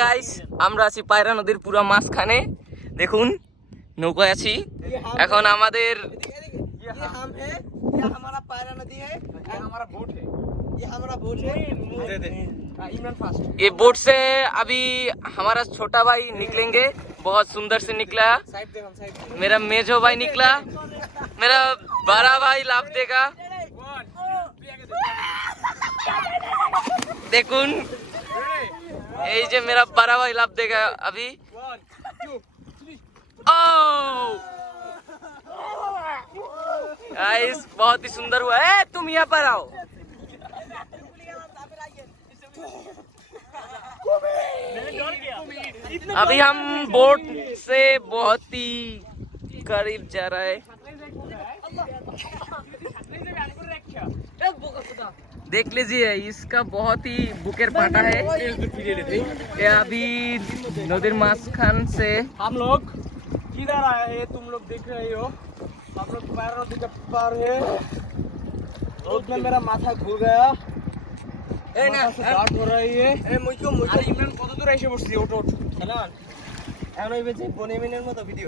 Guys, আমরা আছি পায়রা নদীর পুরো মাঝখানে। দেখুন নৌকায় আছি এখন আমাদের। ये बोट से अभी हमारा छोटा भाई निकलेंगे, बहुत सुंदर से निकला। मेरा मेजो भाई निकला, मेरा बड़ा भाई लाभ देगा। देखुन এই যে मेरा बड़ा भाई लाभ देगा अभी। गाइस बहुत ही सुंदर हुआ है। तुम यहाँ पर आओ। अभी हम बोट से बहुत ही करीब जा रहा है। देख लीजिए इसका बहुत ही बुकेर पाटा है। ये अभी नदीर मासखान से हम लोग किधर आए हैं? तुम लोग देख रहे हो हम लोग पैर नदी के पार है। रोड में मेरा माथा घूर गया, हो रही है। ইমরান কত দূর এসে পড়ছি? ওঠ ওঠ এখন এই বেজে 15 মিনিটের মতো ভিডিও।